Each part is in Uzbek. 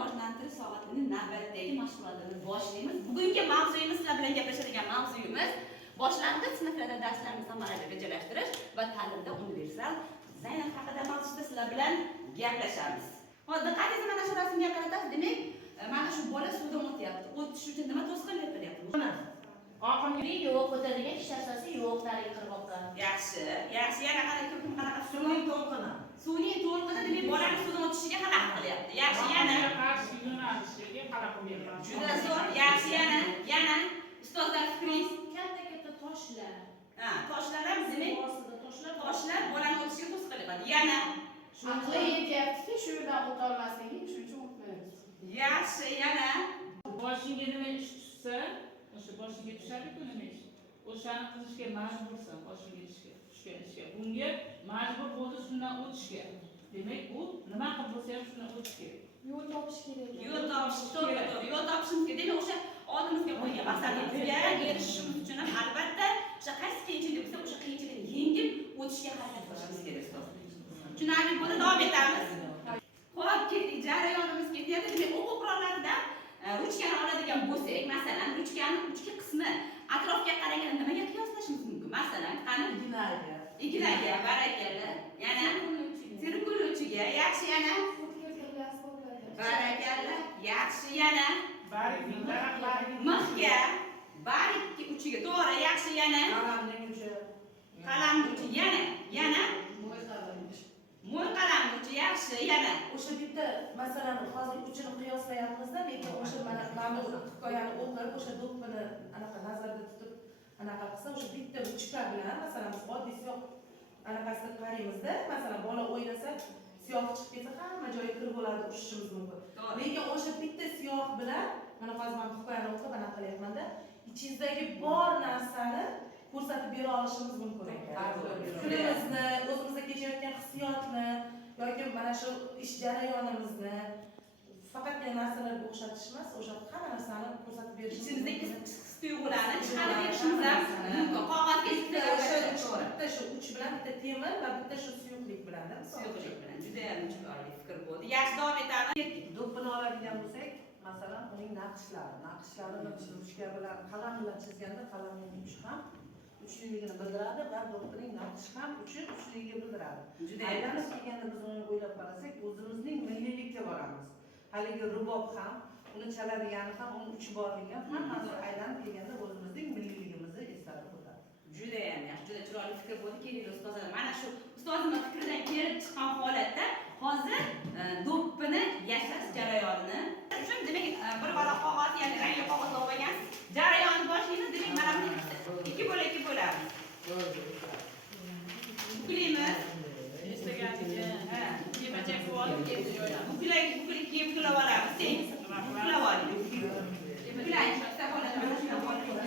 rivojlantirish soatini navbatdagi mashg'ulotlarni boshlaymiz. Bugungi mavzuyimiz sizlar bilan gaplashadigan mavzuyimiz boshlang'ich sinflarda darslarni samarali rejalashtirish va ta'limda universal dizayn haqida mavzusida sizlar bilan gaplashamiz. Hozir diqqatingizni mana shu rasmga qaratasiz. Demak, mana shu bola suvdan o'tyapti. O'tish uchun nima to'sqinlik qilyapti? Oqimli yo'q, o'tadigan kishi asasi yo'q, tariq qirg'oqqa. Yaxshi. Yana qanaqa Suvning to'lqini. Suvning to'lqini demak bolani suvdan o'tishiga xalaqit qilyapti. Yaxshi, yana qarshi yo'nalishiga xalaqit beryapti. juda zo'r. Yaxshi, yana ustozlar fikringiz. Katta toshlar. Ha, toshlar ham demak Ostida toshlar bolani o'tishiga to'sqinlik qiladi. Yana aqli yetyapti, shu yerdan o'ta olmasligi, shuning uchun o'tmaymiz. yaxshi, yana Boshingga nima ish tushsa, o'sha boshiga tushadi-ku nima ish. O'shani qilishga majbursan, boshiga tushgan ishga. Bunga majbur bo'ldi shundan o'tishga. Demak, u nima qilib bo'lsa ham shundan o'tish kerak. Yo'l topish kerak. yo'l topishimiz kerak. Demak, o'sha oldimizga qo'ygan maqsadimizga erishishimiz uchun ham albatta o'sha qaysi qiyinchilik bo'lsa, o'sha qiyinchilikni yengib o'tishga harakat qilishimiz kerak ustoz. Tushunarli bo'ldi, davom etamiz. Xo'p, ketdik, jarayonimiz ketyapti. Demak, o'quv qurollaridan ruchkani oladigan bo'lsak, masalan, ruchkani uchki qismi atrofga qaraganda nimaga qiyoslashimiz mumkin? Masalan, qani ignaga, barakalla. Yana sirkuluvchiga, yaxshi, yana barakalla, yaxshi, yana mixga, barikki uchiga, to'g'ri, yaxshi, yana qalamni uchi, yana mo'y qalamni uchi, yaxshi, yana O'sha bitta masalan hozir uchini qiyoslayapmiz-da, lekin o'sha mana ma'lum hikoyani o'qib, o'sha do'ppini anaqa nazarda tutib anaqa qilsa, o'sha bitta ruchka bilan masalan biz oddiy siyoh anaqasini qaraymiz-da, masalan bola o'ynasa siyoh chiqib ketsa hamma joyi kirib bo'ladi, ushishimiz mumkin. Lekin o'sha bitta siyoh bilan mana hozir men hikoyani o'qib anaqa qilyapman-da, ichingizdagi bor narsani ko'rsatib bera olishimiz mumkin ekan. Fikrimizni, o'zimizda kechayotgan hissiyotni yoki mana shu ish jarayonimizni faqatgina narsalarga o'xshatish emas, o'sha hamma narsani ko'rsatib berish. ichimizdagi his-tuyg'ularni chiqarib berishimiz ham mumkin. Qog'ozga bitta shu uch bilan bitta temir va bitta shu suyuqlik bilan-da. suyuqlik bilan juda ham chiroyli fikr bo'ldi. Yaxshi, davom etamiz. Do'ppini oladigan bo'lsak, masalan, uning naqshlarini biz ruchka bilan qalam bilan chizganda qalamning uchi ham uchliligini bildiradi va do'ppining naqshi ham uchligiga bildiradi. Juda Aylanib kelganda biz uni o'ylab qarasak, o'zimizning milliylikka boramiz. Haligi rubob ham, uni chaladigan ham, uni uchi borligi ham hammasi aylanib kelganda o'zimizning milliyligimizni eslatib o'tadi. Juda ham yaxshi, juda chiroyli fikr bo'ldi. Keling ustozlar, mana shu ustozimning fikridan kelib chiqqan holatda hozir do'ppini yasash jarayonini uchun demak bir balo qog'oz, ya'ni rangli qog'oz olib olgansiz. Jarayonni boshlaymiz. Demak, mana buni ikki bo'lamiz. Buklaymiz. Istaganiga, kiyimachakni olib ketdi joydan. Buklayib kiyib buklab olamiz. Teng buklab oling. Buklaying, shu holatda mana shunday holatda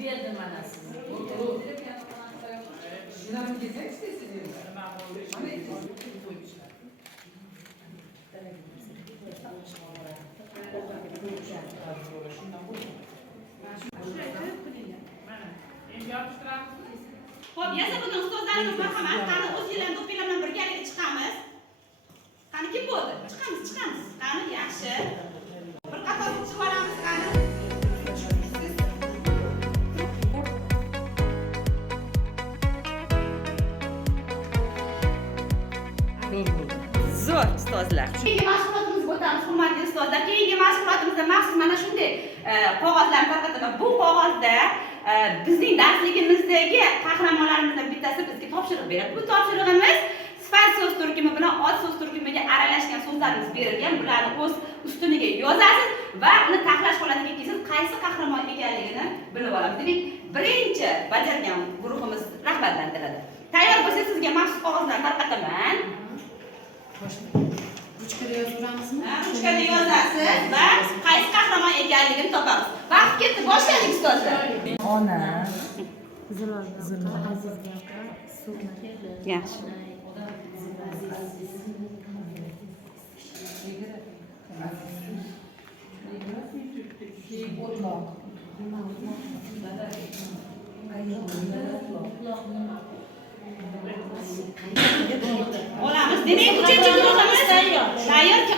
Berdim mana sizni. Xo'p, yasabuni ustozlarimiz marhamat, qani o'zingizlar do'ppinglar bilan birgalikda chiqamiz. Qani kim bo'ldi? Chiqamiz. Qani, yaxshi. Bir qator chiqib olamiz, qani. Zo'r ustozlar. Keyingi mashg'ulotimizga o'tamiz, hurmatli ustozlar. Keyingi mashg'ulotimizda maxsus mana shunday qog'ozlarni tarqataman. Bu qog'ozda bizning darsligimizdagi qahramonlarimizdan bittasi bizga topshiriq beradi. Bu topshirig'imiz sifat so'z turkumi bilan ot so'z turkumiga aralashgan so'zlarimiz berilgan. Bularni o'z ustuniga yozasiz va uni taxlash holatiga kelsangiz, qaysi qahramon ekanligini bilib olamiz. Demak, birinchi bajargan guruhimiz rag'batlantiradi. Tayyor bo'lsangiz, sizga maxsus qog'ozlarni tarqataman. Ruchkada yozamizmi? Ruchkada yozasiz va qaysi qahramon ekanligini topamiz. Vaqt ketdi, boshladik ustozlar. Ona, yaxshi. o'tloq. Demak, uchinchi guruhimiz tayyor.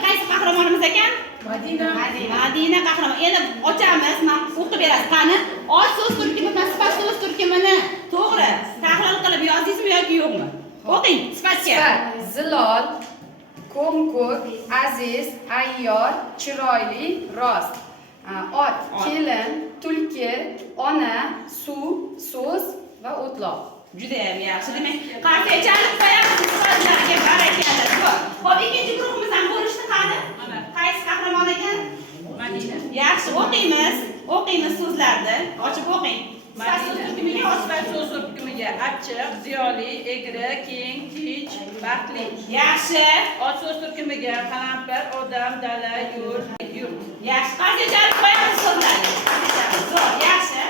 Qaysi qahramonimiz ekan? Madina qahramon. Endi ochamiz, men o'qib berasiz. Qani, ot so'z turkumi va sifat so'z turkumini to'g'ri tahlil qilib yozdingizmi yoki yo'qmi? O'qing, sifatga. Zilol, ko'mko'k, aziz, ayyor, chiroyli, rost. Ot, kelin, tulki, ona, suv, so'z va o'tloq. Juda ham yaxshi. Demak, qartaychalik qo'yamiz sifatlarga barakalla. Xo'p, ikkinchi guruhimiz ham bo'lishdi qani? Qaysi qahramon ekan? Madina. Yaxshi, o'qiymiz so'zlarni. Ochib o'qing. Sifat so'z turkumiga Sifat so'z turkumiga achchiq, ziyoli, egri, keng, tinch, baxtli. yaxshi. Ot so'z turkumiga qalampir, odam, dala, yo'l, yurt. Yaxshi, qartaychalik qo'yamiz so'zlarni. Zo'r, yaxshi.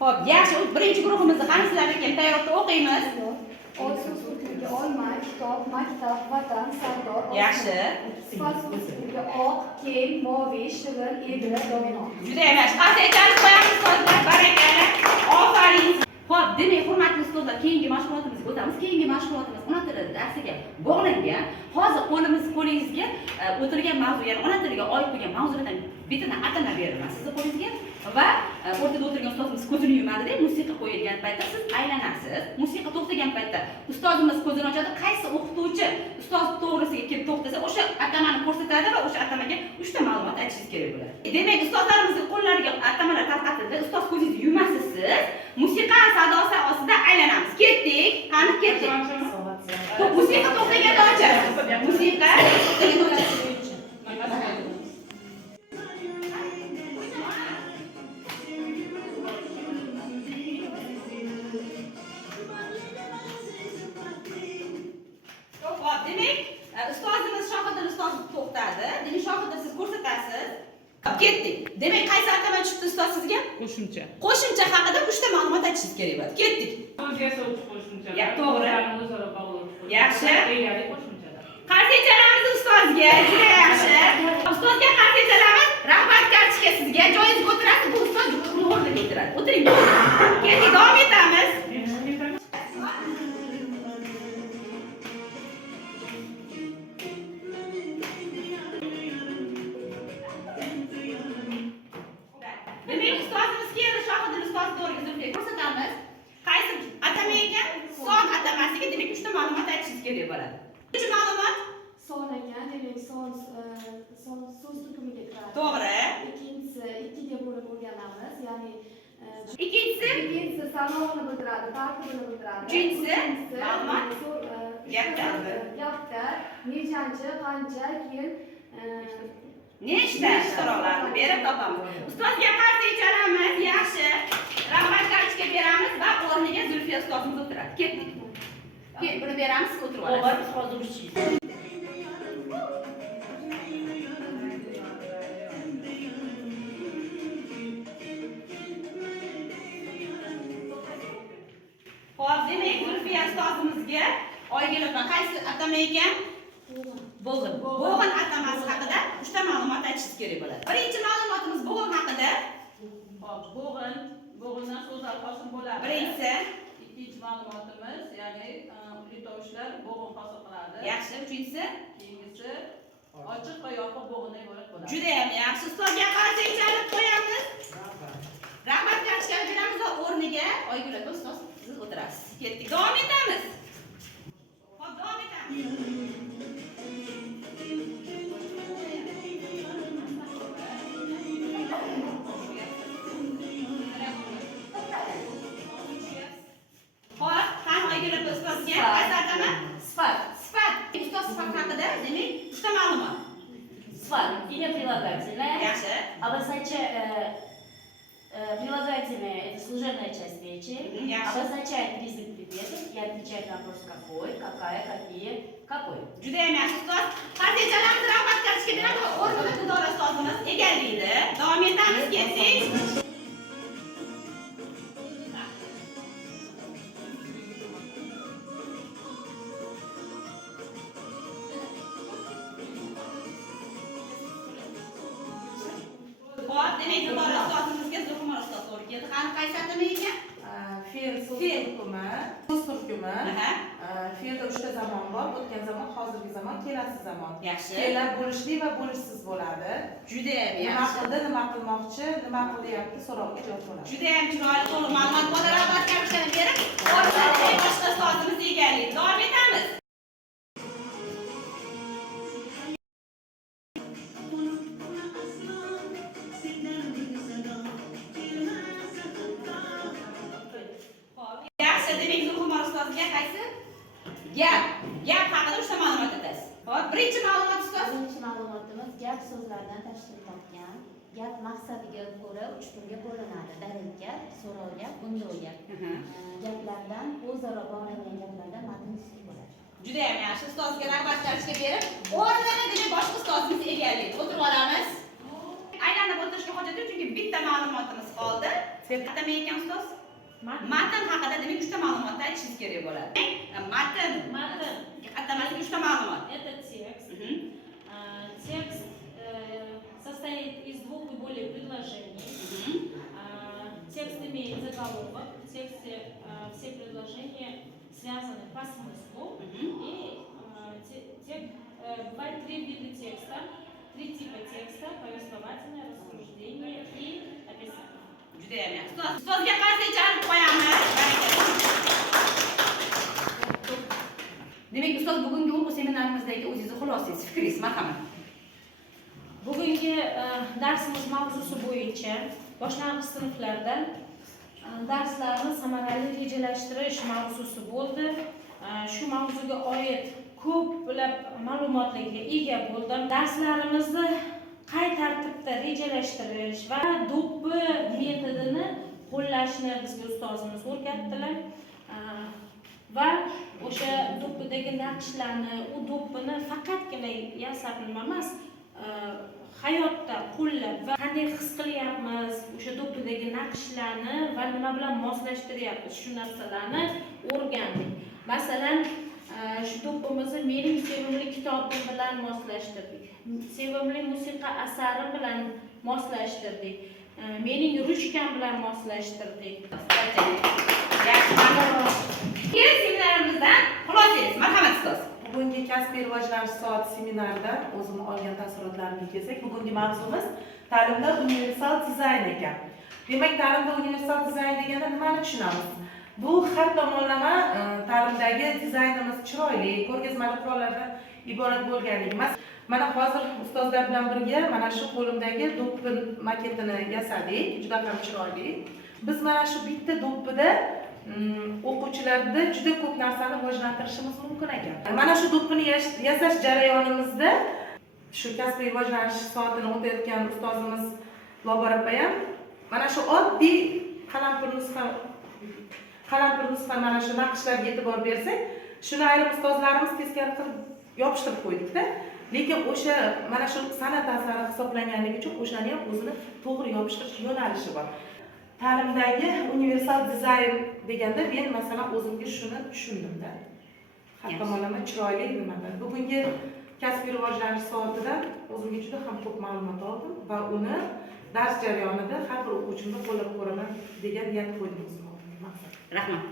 Xo'p, yaxshi. Birinchi guruhimizni qani sizlar ekan tayyorlikda o'qiymiz. Ot so'z turkumiga olma, kitob, maktab, vatan, sardor. Yaxshi. Sifat so'z turkumiga oq, keng, moviy, shirin, egri, dono. Juda ham yaxshi. Qartaychalik qo'yamiz so'zlar. Barakalla. Ofarin. Xo'p, demak, hurmatli ustozlar, keyingi mashg'ulotimizga o'tamiz. Keyingi mashg'ulotimiz ona tili darsiga bog'langan. Hozir qo'lingizga o'tirgan mavzu, ya'ni ona tiliga oid bo'lgan mavzulardan bittadan atama beraman sizni qo'lingizga va o'rtada o'tirgan ustozimiz ko'zini yumadi-da, musiqa qo'yilgan paytda siz aylanasiz. Musiqa to'xtagan paytda ustozimiz ko'zini ochadi. Qaysi o'qituvchi ustoz to'g'risiga kelib to'xtasa, o'sha atamani ko'rsatadi va o'sha atamaga 3 ta ma'lumot aytishingiz kerak bo'ladi. Demak, ustozlarimizning qo'llariga atamalar tarqatildi. Ustoz ko'zingizni yumasiz siz. Musiqa sadosi ostida aylanamiz. Ketdik. Qani ketdik. Musiqa to'xtaganda ochasiz. Musiqa to'xtaganda ochasiz. Demak, ustozimiz Shohiddin ustoz to'xtadi. Demak, Shohiddin siz ko'rsatasiz. Ketdik. Demak, qaysi atama chiqdi ustoz sizga? Qo'shimcha. Qo'shimcha haqida 3 ta ma'lumot aytishingiz kerak bo'ladi. Ketdik. So'zga so'z qo'shimcha. To'g'ri. O'zaro bog'liq. Yaxshi. Egalik qo'shimchalar. Qartaychalarimiz ustozga, juda yaxshi. Ustozga qartaychalarimiz rahmat kartochka sizga. Joyingizga o'tirasiz, bu ustoz o'rniga o'tiradi. O'tiring. Ketdik, davom etamiz. Demak, ustozimiz keldi, Shohiddin ustoz to'g'riga ko'rsatamiz. Qaysi atama ekan? Son atamasiga demak 3 ta ma'lumot aytishingiz kerak bo'ladi. 3 ma'lumot Son ekan, demak son so'z turkumiga kiradi. to'g'ri. Ikkinchisi ikkiga bo'lib o'rganamiz, ya'ni Ikkinchisi salomni bildiradi, tartibini bildiradi. Uchinchisi ma'lumot gapda. Nechanchi, qancha, keyin nechta ishtiroklarni berib topamiz. Ustozga qartaychalarimiz yaxshi. Rahmat kartochka beramiz va o'rniga Zulfiya ustozimiz o'tiradi. Ketdik. Keyin buni beramiz, siz o'tirib olasiz. Hozir uchinchi. Xo'p, demak, Zulfiya ustozimizga Oygul opa qaysi atama ekan? Bo'g'in. Bo'g'in atamasi haqida 3 ta ma'lumot aytishingiz kerak bo'ladi. Birinchi ma'lumotimiz bo'g'in haqida. Hop, bo'g'indan so'zlar hosil bo'ladi. Birinchisi. Ikkinchi ma'lumotimiz, ya'ni uli tovushlar bo'g'in hosil qiladi. Yaxshi, uchinchisi. Keyingisi ochiq va yopiq bo'g'indan iborat bo'ladi. Juda ham yaxshi. Ustozga qartaychalik qo'yamiz. Rahmat kartochkani beramiz va o'rniga Oygul opa ustoz siz o'tirasiz. Ketdik. Davom etamiz. Xo'p, davom etamiz. Xo'p, qani Oygul opa ustozga qaysi atama? Sifat. Ustoz sifat haqida demak 3 ta ma'lumot. Сфат, имя прилагательное. Yaxshi. Прилагательное – это служебная часть речи. Ясно. Обозначает признак предметов и отвечает на вопрос какой, какая, какие, какой. Juda ham yaxshi ustoz. Qartaychalarimiz rahmat kartochka beradi va o'rnini Didora ustozimiz egallaydi. Davom etamiz, ketdik. Xo'p, demak, Didora ustozimizga Zulfumar ustoz to'g'ri keldi. Qani qaysi atama ekan? Fe'l so'z turkumi. Fe'lda 3 ta zamon bor, o'tgan zamon, hozirgi zamon, kelasi zamon. Yaxshi. Kelar bo'lishli va bo'lishsiz bo'ladi. Juda ham Nima yaxshi. qildi, nima qilmoqchi, nima qilyapti so'rovga javob bo'ladi. Juda ham chiroyli to'liq ma'lumot bo'ldi. Rag'bat kamishlarni berib, o'rtacha boshqa ustozimiz egallaydi. Davom etamiz. Yaxshi, demak Zulxumor ustozga qaysi? Gap haqida 3 ta ma'lumot aytasiz. Xo'p, birinchi ma'lumot ustoz. Birinchi ma'lumotimiz gap so'zlardan tashkil topgan. Gap maqsadiga ko'ra 3 turga bo'linadi. Darak gap, so'rov gap, undov gap. Gaplardan o'zaro bog'langan gaplardan matn tuzib bo'ladi. Juda ham yaxshi. Ustozga rag'bat berishga berib, o'rnini demak boshqa ustozimiz egallaydi. O'tirib olamiz. Aylanib o'tirishga hojat yo'q, chunki bitta ma'lumotimiz qoldi. Nima ekan ustoz? Matn haqida demak 3 ta ma'lumotni aytishingiz kerak bo'ladi. Matn. Atamalik 3 ta ma'lumot. Это текст. Текст состоит из 2 и более предложений. Текст имеет заголовок. В тексте все предложения связаны по смыслу. И бывает 3 вида текста, 3 типа текста: повествовательное, рассуждение и описание. Juda ham yaxshi. Ustozga qarshi chalib qo'yamiz. Demak, ustoz bugungi o'quv seminarimizdagi o'zingizni xulosangiz, fikringiz marhamat. Bugungi darsimiz mavzusi bo'yicha boshlang'ich sinflarda darslarni samarali rejalashtirish mavzusi bo'ldi. Shu mavzuga oid ko'plab ma'lumotlarga ega bo'ldim. Darslarimizni qay tartibda rejalashtirish va do'ppi metodini qo'llashni bizga ustozimiz o'rgatdilar. Va o'sha do'ppidagi naqshlarni, u do'ppini faqatgina yasab nima emas, hayotda qo'llab va qanday his qilyapmiz, o'sha do'ppidagi naqshlarni va nima bilan moslashtiryapmiz, shu narsalarni o'rgandik. Masalan, shu do'ppimizni mening sevimli kitobim bilan moslashtirdik. Sevimli musiqa asarim bilan moslashtirdik. Mening ruchkam bilan moslashtirdik. Yaxshi, marhamat. Keyin seminarimizdan xulosangiz, marhamat ustoz. Bugungi kasbiy rivojlanish soat seminaridan o'zim olgan taassurotlarimni kelsak, bugungi mavzumiz ta'limda universal dizayn ekan. Demak, ta'limda universal dizayn deganda nimani tushunamiz? Bu har tomonlama ta'limdagi dizaynimiz chiroyli, ko'rgazmali qurollardan iborat bo'lganligi emas. Mana hozir ustozlar bilan birga mana shu qo'limdagi do'ppi maketini yasadik, juda ham chiroyli. Biz mana shu bitta do'ppida o'quvchilarda juda ko'p narsani rivojlantirishimiz mumkin ekan. Mana shu do'ppini yasash jarayonimizda shu kasbiy rivojlanish soatini o'tayotgan ustozimiz Lobar opa ham mana shu oddiy qalampir nusxa mana shu naqshlarga e'tibor bersak, shuni ayrim ustozlarimiz teskari qilib yopishtirib qo'ydikda. Lekin o'sha mana shu san'at asari hisoblanganligi uchun o'shani ham o'zini to'g'ri yopishtirish yo'nalishi bor. Ta'limdagi universal dizayn deganda men masalan o'zimga shuni tushundimda. Har tomonlama chiroyli nimadir. Bugungi kasbiy rivojlanish soatidan o'zimga juda ham ko'p ma'lumot oldim va uni dars jarayonida har bir o'quvchimni qo'llab ko'raman degan niyat qo'ydim o'zimga. Rahmat.